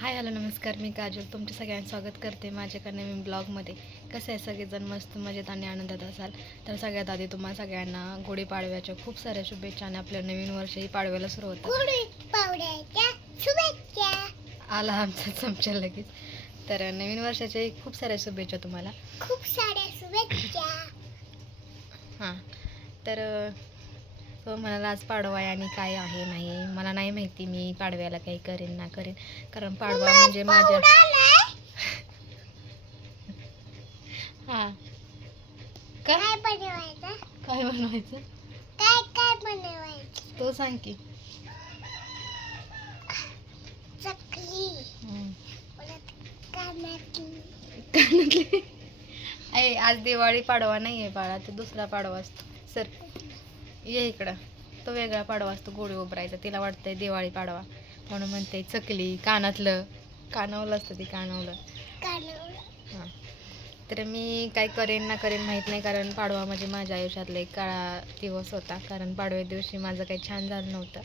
Hi hello नमस्कार. मी काजल तुमचे सगळ्यांचं स्वागत करते माझ्या एका नवीन ब्लॉगमध्ये. कसं आहे, सगळेजण मस्त मजेत आणि आनंदात असाल तर सगळ्यात आधी तुम्हाला सगळ्यांना गुढीपाडव्याच्या खूप साऱ्या शुभेच्छा आणि आपलं नवीन वर्षही पाडव्याला सुरू होतं. आला आमचा चमचा लगेच. तर नवीन वर्षाच्या खूप साऱ्या शुभेच्छा तुम्हाला. खूप साऱ्या शुभेच्छा. हां, तर तो म्हणाला आज पाडवा आहे आणि काय आहे नाही मला नाही माहिती. मी पाडव्याला काही करेन ना करेन, कारण पाडवा म्हणजे माझ्या हां काय बनवायचं? काय बनवायचं काय बनवायचं? तो सांग की. चकली. कानातली. कानातले. आज दिवाळी पाडवा नाही आहे बाळा, तो दुसरा पाडवा असतो. सर ये इकडं. तो वेगळा पाडवा असतो गोडी उभरायचा. तिला वाटतंय दिवाळी पाडवा म्हणून म्हणते चकली. कानावलं असतं ते कानावलं. हां, तर मी काय करेन ना करेन माहीत नाही, कारण पाडवा म्हणजे माझ्या आयुष्यातला एक काळा दिवस होता. कारण पाडव्या दिवशी माझं काही छान झालं नव्हतं.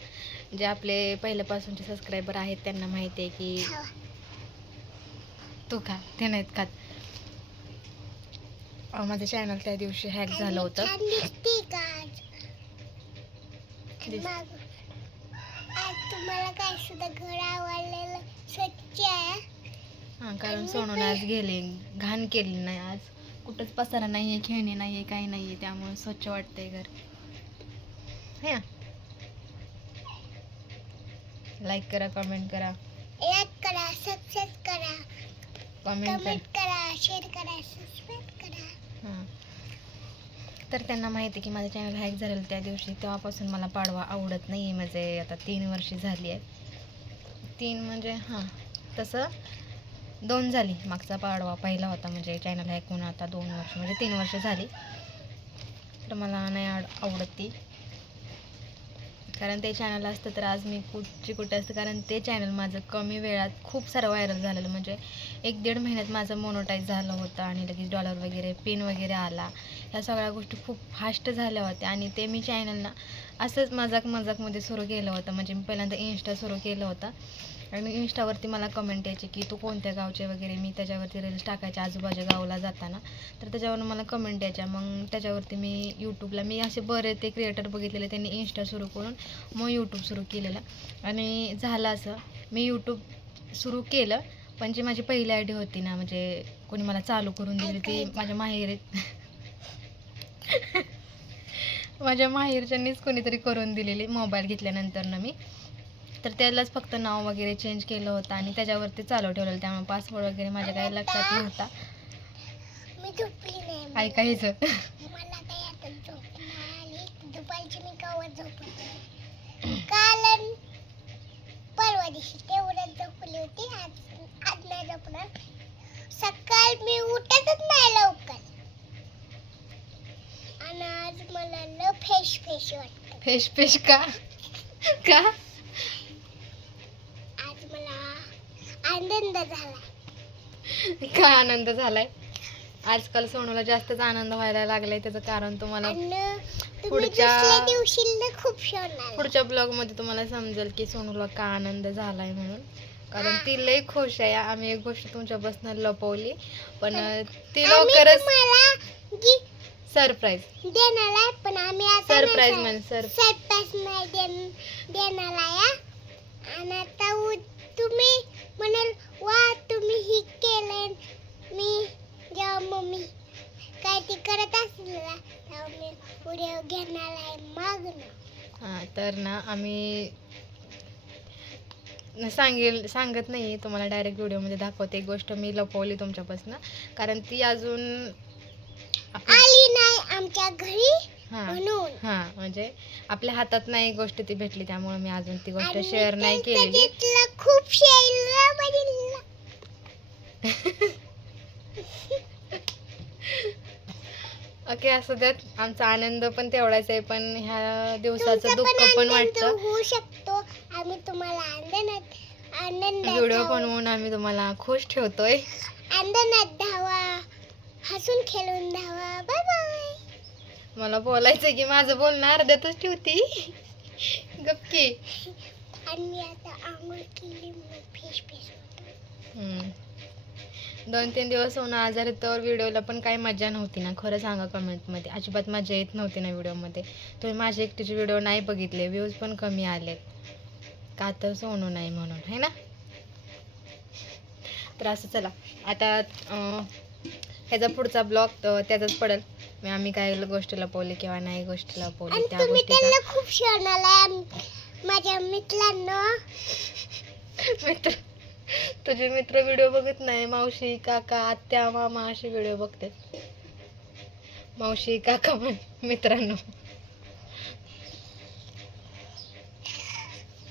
जे आपले पहिल्यापासूनचे सबस्क्रायबर आहेत त्यांना माहिती आहे की तू खा, ते नाहीत खात. माझं चॅनल त्या दिवशी हॅक झालं होतं. तुम्हाला काय सुद्धा घर आवडलेलं स्वच्छ आहे. हां, कारण सोनून आज गेले, घाण केली नाही. आज कुठंच पसारा नाही आहे, खेळणे नाही आहे, काही नाही आहे, त्यामुळे स्वच्छ वाटतंय घर. हे लाईक करा, कमेंट करा, सबस्क्राईब करा, कमेंट करा, शेअर करा, सबस्क्राईब करा. हां, तर त्यांना माहिती आहे की माझं चॅनल हॅक झालेलं त्या दिवशी. तेव्हापासून मला पाडवा आवडत नाही आहे. म्हणजे आता 3 वर्षे झाली आहेत. 3 म्हणजे हां, तसं 2 झाली. मागचा पाडवा पहिला होता, म्हणजे चॅनल हॅक होऊन आता 2 वर्ष म्हणजे 3 वर्ष झाली. तर मला नाही आवडत ती, कारण ते चॅनल असतं तर आज मी कुठे असतं. कारण ते चॅनल माझं कमी वेळात खूप सारं व्हायरल झालेलं. म्हणजे 1-1.5 महिन्यात माझं मोनोटाईज झालं होतं आणि लगेच डॉलर वगैरे पिन वगैरे आला. ह्या सगळ्या गोष्टी खूप फास्ट झाल्या होत्या आणि ते मी चॅनलना असंच मजाकमध्ये सुरू केलं होतं. म्हणजे मी पहिल्यांदा इंस्टा सुरू केलं होतं आणि इंस्टावरती मला कमेंट यायची की तू कोणत्या गावचे वगैरे. मी त्याच्यावरती रील्स टाकायचे आजूबाजू गावाला जाताना, तर त्याच्यावरून मला कमेंट यायच्या. मग त्याच्यावरती मी यूट्यूबला असे बरेच ते क्रिएटर बघितलेले, त्यांनी इंस्टा सुरू करून मग यूट्यूब सुरू केलेलं. आणि झालं असं, मी यूट्यूब सुरू केलं, पण जी माझी पहिली आय डी होती ना, म्हणजे कोणी मला चालू करून दिली ती माझ्या माझ्या माहेरच्यांनीच कोणीतरी करून दिलेली मोबाईल घेतल्यानंतर मी. तर त्यालाच फक्त नाव वगैरे चेंज केलं होतं आणि त्याच्यावरती चालू ठेवलेलं. त्यामुळे पासवर्ड वगैरे माझ्या काही लक्षात नव्हता. ऐकायचं मला काय आता झोप नाही आली. दुपारची मी कवर झोपली. काल परवा दिवशी तेवढ्यात झोपली होती. आज नाही झोपणार. सकाळ मी उठतच नाही लवकर आणि आज मला लय फ्रेश वाटतं. फेश का का आज मला आनंद झाला. का आनंद झालाय? आजकाल सोनूला जास्तच आनंद व्हायला लागलाय. त्याचं कारण तुम्हाला पुढच्या ब्लॉग मध्ये तुम्हाला समजेल की सोनूला का आनंद झालाय म्हणून. कारण ती लय खुश आहे. आम्ही एक गोष्ट तुमच्यापासून लपवली, पण ती लवकरच सरप्राईज देणार आहे. पण आम्ही सरप्राईज म्हण सरप्राईज नाही देणार आहे. आणि आता तुम्ही म्हणाल वा तुम्ही ही केलं. मी जेव्हा मम्मी काय ती करत असेल ना तेव्हा मी पुढे घेणार आहे मागणं. हां, तर ना आम्ही सांगत नाही तुम्हाला, डायरेक्ट व्हिडिओमध्ये दाखवते. एक गोष्ट मी लपवली तुमच्यापासून, कारण ती अजून आली नाही आमच्या घरी. म्हणून म्हणजे आपल्या हातात नाही गोष्ट ती भेटली, त्यामुळे मी अजून ती गोष्ट शेअर नाही केलेली. खूप ओके, असू द्यात. आमचा आनंद पण तेवढाच आहे, पण ह्या दिवसाचं दुःख पण वाटतं. होऊ शकतो. आम्ही तुम्हाला आनंद व्हिडिओ बनवून आम्ही तुम्हाला खुश ठेवतोय. आनंदात धावा, हसून खेळून धावा. Bye bye. मला बोलायचं की माझं बोलणं अर्ध्यातच ठेवती. गप्की. आणि मी आता आंघोळ केली, फ्रेश 2-3 दिवस होऊन आजारी तर व्हिडिओला पण काही मजा नव्हती ना. खरं सांगा कमेंटमध्ये, अजिबात मजा येत नव्हती ना व्हिडिओमध्ये. तुम्ही माझे एकटीचे व्हिडिओ नाही बघितले, व्ह्यूज पण कमी आले का तर सोनू नाही म्हणून, है ना. तर असं चला आता ह्याचा पुढचा ब्लॉग त्याचाच पडेल. आम्ही काय गोष्ट लपवली किंवा नाही गोष्ट लपवली आणि त्या तुम्ही गोष्टीचा. त्यांना खूप शोनाला माझ्या मित्रांनो. मित्र, तुझे मित्र व्हिडिओ बघत नाही. मावशी, काका, आत्या, मामा असे व्हिडिओ बघते. मावशी, काका मित्रांनो.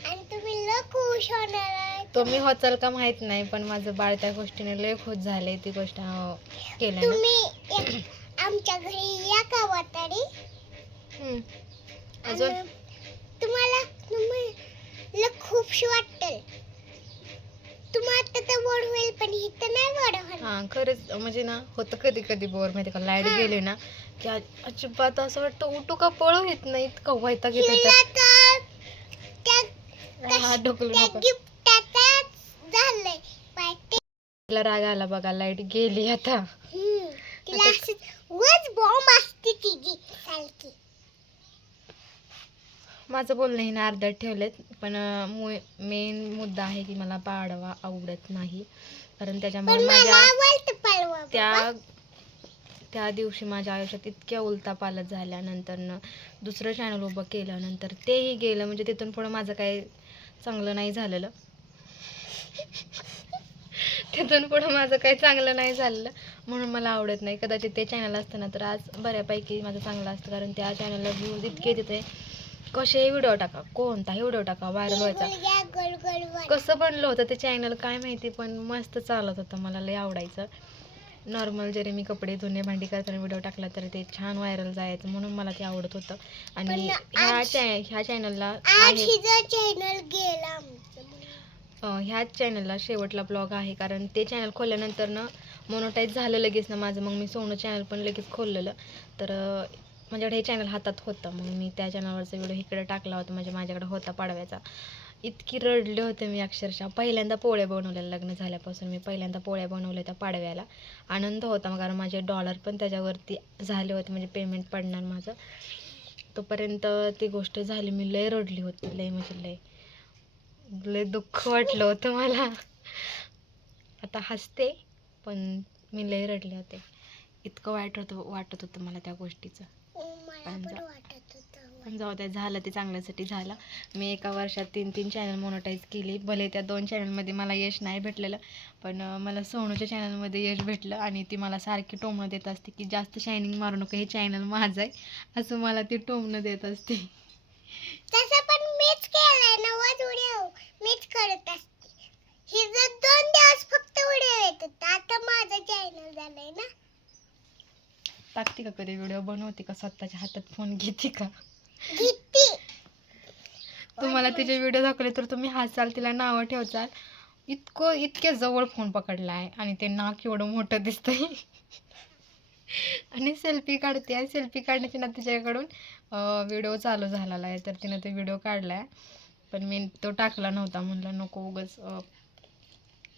आणि तुम्ही लय खुश होणार आहे. तुम्ही होचाल का माहित नाही, पण माझं बाळ त्या गोष्टीने लय खुश झाले. ती गोष्ट केल्यानं. तुम्ही आमच्या घरी या का वाताडी. अजून तुम्हाला लय खूपशी वाटतं. तुम्हाला आता तर बोर होईल पण इथं नाही बोर होणार. हा खरंच म्हणजे ना होतं कधी कधी बोर माहिती का. लाईट गेली ना की अजिबात असं वाटतं उठू का पळू येत नाही. इतकं व्हायता घेत ढकलू नको. झालंय तिला राग आला बघा, लाईट गेली आता. तिला असं वच बॉम्ब असते तिची सारखी. माझं बोलणं हिने अर्ध्यात ठेवलेत, पण मेन मुद्दा आहे की मला पाडवा आवडत नाही. कारण त्याच्यामुळे माझ्या त्या दिवशी माझ्या आयुष्यात इतक्या उलथापालथ झाल्यानंतर दुसरं चॅनल उभं केल्यानंतर तेही गेलं. म्हणजे तिथून पुढं माझं काही चांगलं नाही झालेलं. तिथून पुढं माझं काही चांगलं नाही झालेलं म्हणून मला आवडत नाही. कदाचित ते चॅनल असतं ना तर आज बऱ्यापैकी माझं चांगलं असतं. कारण त्या चॅनलला व्ह्यूज इतके तिथे, कसेही व्हिडिओ टाका, कोणताही व्हिडिओ टाका, व्हायरल व्हायचा. कसं बनलं होतं ते चॅनल काय माहिती, पण मस्त चालत होतं. मला लय आवडायचं. नॉर्मल जरी मी कपडे धुणे भांडी करताना व्हिडिओ टाकला तर ते छान व्हायरल जायचं म्हणून मला ते आवडत होतं. आणि ह्या चॅनलला ह्याच चॅनलला शेवटला ब्लॉग आहे. कारण ते चॅनल खोलल्यानंतर ना मोनोटाईज झालं लगेच ना माझं. मग मी सोनू चॅनल पण लगेच खोललेलं. तर माझ्याकडे हे चॅनल हातात होतं. मग मी त्या चॅनलवरचा व्हिडिओ इकडे टाकला होता. म्हणजे माझ्याकडे होता पाडव्याचा. इतकी रडले होते मी अक्षरशः. पहिल्यांदा पोळ्या बनवल्या लग्न झाल्यापासून. मी पहिल्यांदा पोळ्या बनवल्या त्या पाडव्याला. आनंद होता मग, कारण माझे डॉलर पण त्याच्यावरती झाले होते. म्हणजे पेमेंट पडणार माझं. तोपर्यंत ती गोष्ट झाली. मी लय रडली होती. लय म्हणजे लय दुःख वाटलं होतं मला. आता हसते पण मी लय रडले होते. इतकं वाटत होतं मला त्या गोष्टीचं. पण जाऊ द्या, झालं ते चांगल्यासाठी झालं. मी एका वर्षात 3 चॅनल मोनोटाईज केली. भले त्या 2 चॅनलमध्ये मला यश नाही भेटलेलं, पण मला सोनूच्या चॅनलमध्ये यश भेटलं. आणि ती मला सारखी टोमणं देत असते की जास्त शायनिंग मारू नको, हे चॅनल माझं आहे असं मला ती टोमणं देत असते. तसं पण मीच केलंय ना व्हिडिओ, मीच करत असते. हे जर 2 दिवस फक्त व्हिडिओ येतात. आता माझं चॅनल झालंय ना. टाकते का कधी व्हिडिओ, बनवते का, स्वतःच्या हातात फोन घेते का? घेते. तुम्हाला तिचे व्हिडिओ दाखवले तर तुम्ही हसाल, तिला नावं ठेवचाल. इतक्या जवळ फोन पकडला आहे आणि ते नाक एवढं मोठं दिसतंय. आणि सेल्फी काढते आहे. सेल्फी काढण्याची ना तिच्याकडून व्हिडिओ चालू झालेला आहे. तर तिनं ते व्हिडिओ काढला आहे. पण मी तो टाकला नव्हता. म्हणलं नको उगाच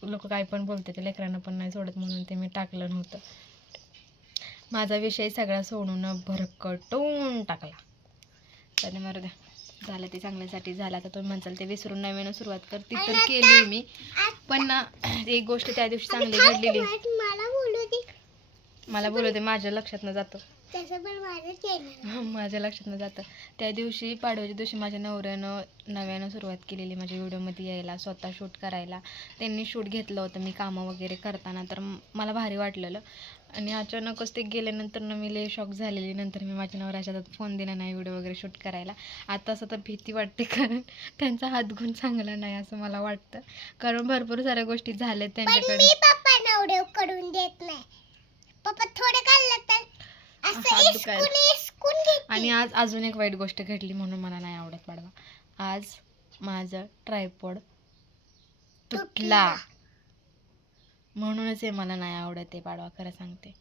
लोक काय पण बोलते, ते लेकरांना पण नाही सोडत म्हणून ते मी टाकलं नव्हतं. माझा विषय सगळा सोडून भरकटून टाकला. तर मरू द्या, झालं ते चांगल्यासाठी झालं. आता तुम्ही म्हणसाल ते विसरून नव्यानं सुरुवात करते, तर केली मी. पण ना एक गोष्ट त्या दिवशी चांगली घडलेली. मला बोलू दे, माझ्या लक्षात न जातं. माझ्या लक्षात न जातं. त्या दिवशी पाडव्याच्या दिवशी माझ्या नवऱ्यानं नव्यानं सुरुवात केलेली माझ्या व्हिडिओमध्ये यायला, स्वतः शूट करायला. त्यांनी शूट घेतलं होतं मी कामं वगैरे करताना. तर मला भारी वाटलेलं. आणि अचानकच ते गेल्यानंतर मी लय शॉक झालेली. नंतर मी माझ्या नवऱ्याच्या हातात फोन दिला नाही व्हिडिओ वगैरे शूट करायला. आता असं तर भीती वाटते, कारण त्यांचा हातगुण चांगला नाही असं मला वाटतं. कारण भरपूर साऱ्या गोष्टी झाल्या त्यांच्याकडे. मी पप्पांना व्हिडिओ करून देत नाही. पप्पा थोडं काढलं तर आणि आज अजून एक वाईट गोष्ट घडली म्हणून मला नाही आवडत पाडवा. आज माझं ट्रायपॉड तुटला म्हणूनच हे मला नाही आवडत आहे पाडवा, खरं सांगते.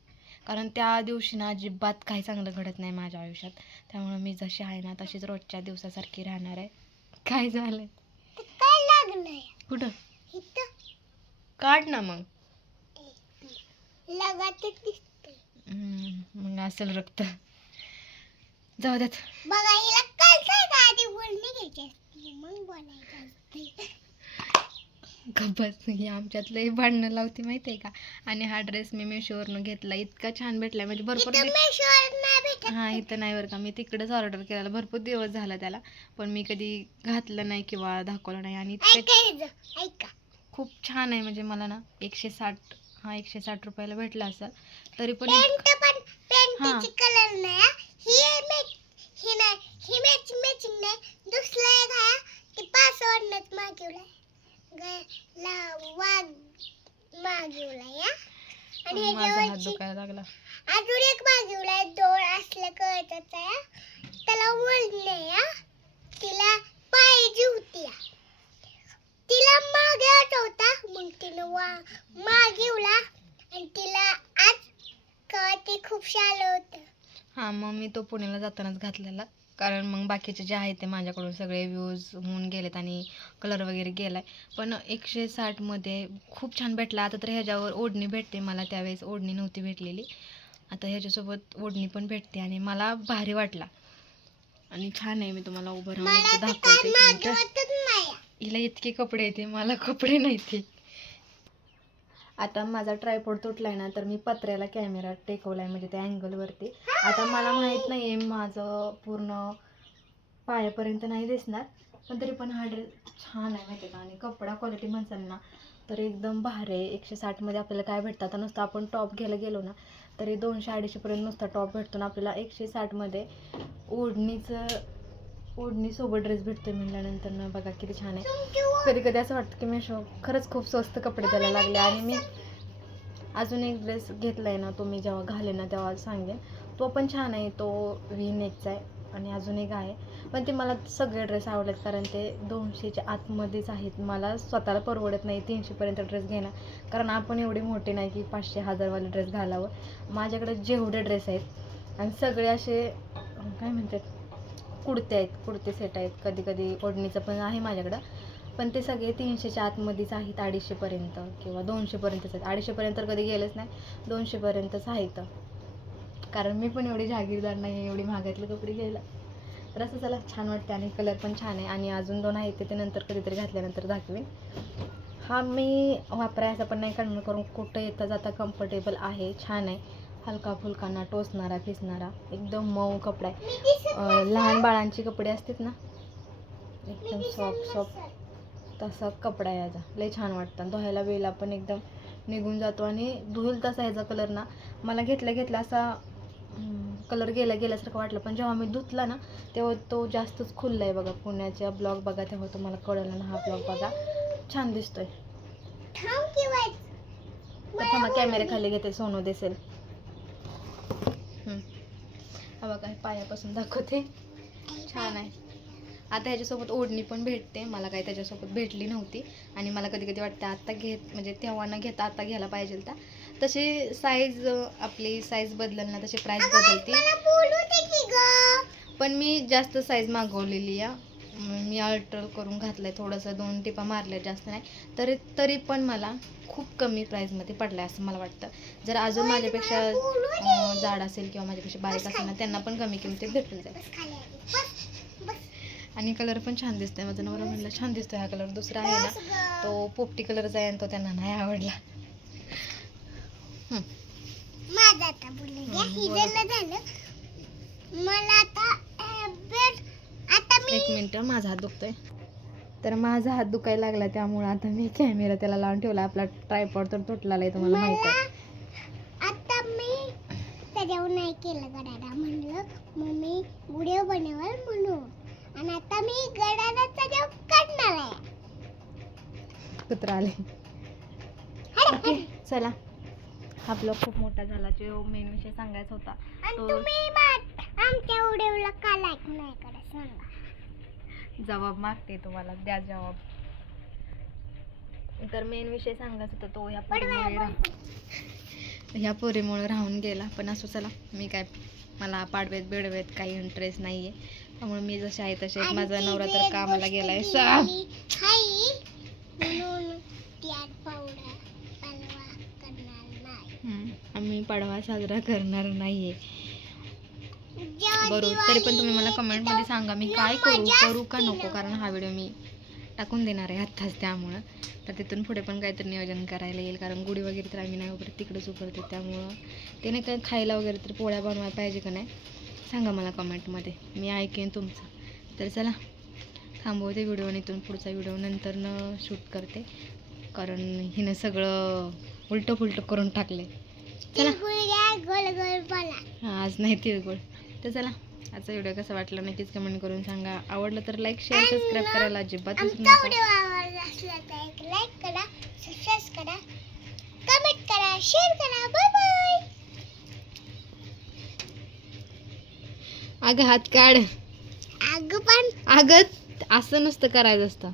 कारण त्या दिवशी ना अजिबात काही चांगलं घडत नाही माझ्या आयुष्यात. त्यामुळे मी जशी आहे ना तशीच रोजच्या दिवसासारखी राहणार आहे. काय झालंय? काय लागलंय? कुठं? इथं. काढ ना मग. लगातच दिसते. मग असेल रक्त. जाऊ देत. बघा हिला कळतंय का आधी बोलणी घ्यायची असते मग बोलायचं असते. गप्पच ही आमच्यात लई भांडणं लावते माहितीये का. आणि हा ड्रेस मी मेशोवरनं घेतला, इतका छान भेटलाय म्हणजे भरपूर इथं मेशोवर नाही भेटत. हा इथं नाही बरं का, मी तिकडेच ऑर्डर केलेला, भरपूर दिवस झाला त्याला, पण मी कधी घातलं नाही किंवा दाखवलं नाही. आणि ऐका हिचं, ऐका. खूप छान आहे म्हणजे मला ना 160 रुपयाला भेटला असेल तरी पण पेंटची कलर नाही हा. ही नाही ही मॅचिंग नाही. दुसरा एक आहे ते पासवर्डनच मागवलाय. मागवलाय हा. आणि माझा हात ह्याच्यावरची दुखायला लागला. अजून एक मागवलाय डोळ असलं कळतच आहे. त्याला वळण नाही हा. तिला पाहिजे होती हा. तिला मागवत होता मग तिनं मागवला आणि तिला आज ते खूप शालं होतं. हा मग मी तो पुण्याला जातानाच घातलेला, कारण मग बाकीचे जे आहेत ते माझ्याकडून सगळे व्ह्यूज होऊन गेलेत आणि कलर वगैरे गेलाय. पण 160 मध्ये खूप छान भेटला. आता तर ह्याच्यावर ओढणी भेटते, मला त्यावेळेस ओढणी नव्हती भेटलेली, आता ह्याच्यासोबत ओढणी पण भेटते आणि मला भारी वाटला आणि छान आहे. मी तुम्हाला उभं राहून दाखवते. हिला इतके कपडे येते, मला कपडे नाही ते. आता माझा ट्रायपॉड तुटलाय ना, तर मी पत्र्याला कॅमेरा टेकवलाय म्हणजे त्या अँगलवरती. आता मला माहित नाहीये माझं पूर्ण पायापर्यंत नाही दिसणार, पण तरी पण हा ड्रेस छान आहे माहिती का. आणि कपडा क्वालिटी म्हणसाल ना तर एकदम भारी आहे. 160 मध्ये आपल्याला काय भेटतं, आता नुसतं आपण टॉप घ्यायला गेलो ना तरी 200-250 पर्यंत नुसता टॉप भेटतो ना आपल्याला. 160 मध्ये ओढणी सोबत ड्रेस भेटतोय म्हटल्यानंतर ना बघा किती छान आहे. कधी कधी असं वाटतं की मेशो खरंच खूप स्वस्त कपडे द्यायला लागले. आणि मी अजून एक ड्रेस घेतलाय ना, तो मी जेव्हा घालेन ना तेव्हा सांगेन. तो पण छान आहे, तो व्ही नेकचा आहे. आणि अजून एक आहे, पण ते मला सगळे ड्रेस आवडलेत कारण ते 200च्या आतमध्येच आहेत. मला स्वतःला परवडत नाही 300 पर्यंत ड्रेस घेणं, कारण आपण एवढे मोठे नाही की 500-1000 वाले ड्रेस घालावं. माझ्याकडे जेवढे ड्रेस आहेत आणि सगळे असे काय म्हणतात कुर्ते सेट आहेत. कधी कधी ओढणीचं पण आहे माझ्याकडं, पण ते सगळे 300च्या आतमध्येच आहेत. 250 पर्यंत किंवा 200 पर्यंतच आहेत. 250 पर्यंत तर कधी गेलेच नाही, 200 पर्यंतच आहेत. कारण मी पण एवढी जागीरदार नाही एवढी महागातले कपडे घ्यायला. तर असं चला छान वाटते आणि कलर पण छान आहे. आणि अजून 2 आहेत ते नंतर कधीतरी घातल्यानंतर दाखवेन. हा मी वापरायचा पण नाही, कारण करून कुठं येता जाता कम्फर्टेबल आहे, छान आहे. हलका फुलकांना टोचणारा फिसणारा एकदम मऊ कपडा आहे. लहान बाळांची कपडे असतात ना एकदम सॉफ्ट तसा कपडा आहे याचा. लय छान वाटतं. धुवायला वेळेला पण एकदम निघून जातो आणि धुईल तसा ह्याचा कलर ना मला घेतला असा कलर गेल्यासारखं वाटलं, पण जेव्हा मी धुतला ना तेव्हा तो जास्तच खुलला आहे. बघा पुण्याचा ब्लॉग बघा तेव्हा तुम्हाला कळलं ना. हा ब्लॉग बघा छान दिसतोय. तर थांबा कॅमेरा खाली घेते, सोनू दिसेल. हा बघा पायापासून दाखवते, छान आहे. आता ह्याच्यासोबत ओढणी पण भेटते, मला काही त्याच्यासोबत भेटली नव्हती. आणि मला कधी कधी वाटतं आत्ता म्हणजे तेव्हा न घेता आत्ता घ्यायला पाहिजे. तर तशी साईज आपली साईज बदलेल ना तशी प्राईस बदलते. पण मी जास्त साईज मागवलेली मी अल्टर करून घातलंय, थोडंसं 2 टिपा मारल्या, जास्त नाही. तरी पण मला खूप कमी प्राईजमध्ये पडलं असं मला वाटतं. जर अजून माझ्यापेक्षा जाड असेल किंवा माझ्यापेक्षा बारीक असेल ना त्यांना पण कमी किमतीत भेटून जाईल. आणि कलर पण छान दिसतोय. माझा नवरा म्हणला छान दिसतोय हा कलर. दुसरा आहे ना तो पोपटी कलरचा आहे आणि तो त्यांना नाही आवडला. माझा आता झालं मला आता मी 1 मिनिट, माझा हात दुखतोय. तर माझा हात दुखायला लागला त्यामुळे आता मी कॅमेरा त्याला लावून ठेवला. आपला ट्रायपॉड तर तुटला आहे तुम्हाला माहिती आहे. आता मी त्याच्यावर नाही केलं गडाला, म्हणलं मम्मी व्हिडिओ बनवाल म्हणून. आणि आता मी गडाला त्याच्यावर काढणार आहे. कुत्रा आले. ओके चला, हा ब्लॉग खूप मोठा झाला. जो मेन विषय सांगायचा होता तो आमच्या व्हिडिओला का लाईक नाही करत सांगा. जवाब मागते तुम्हाला, द्या जवाब. तर मेन विषय सांगायचा होता तो ह्या पोरीमुळे राहून गेला. पण असं चला, मला पाडवेत काही इंटरेस्ट नाहीये, त्यामुळे मी जसे आहे तसे. माझा नवरा तर कामाला गेलाय. म्हणून पाडवा साजरा करणार नाहीये. जेव्हा बरोबर, तरी पण तुम्ही मला दिवाळी कमेंटमध्ये सांगा मी लय काय करू मजा करू का असते नको, ना. कारण हा व्हिडिओ मी टाकून देणार आहे आत्ताच, त्यामुळं तर तिथून पुढे पण काहीतरी नियोजन करायला येईल, कारण गुढी वगैरे तर आम्ही नाही उभारत, तिकडेच उभारते. त्यामुळं ते नाही काय खायला वगैरे तर पोळ्या बनवायला पाहिजे का नाही सांगा मला कमेंटमध्ये, मी ऐकेन तुमचं. तर चला थांबवते व्हिडिओ आणि इथून पुढचा व्हिडिओ नंतरनं शूट करते, कारण हिनं सगळं उलटं पुलटं करून टाकले. चला गोल गोल बोला. हां, आज नाही तिळगुळ. तर चला आजचा व्हिडिओ कसा वाटला नक्कीच कमेंट करून सांगा. आवडलं तर लाईक शेअर सबस्क्राईब करायला अजिबात विसरू आमचा नका. व्हिडिओ आवडला असला तर एक लाईक करा, सबस्क्राईब करा, कमेंट करा, शेअर करा. Bye bye. अगं हात काढ. अगं पण अगं असं नसतं करायचं असतं.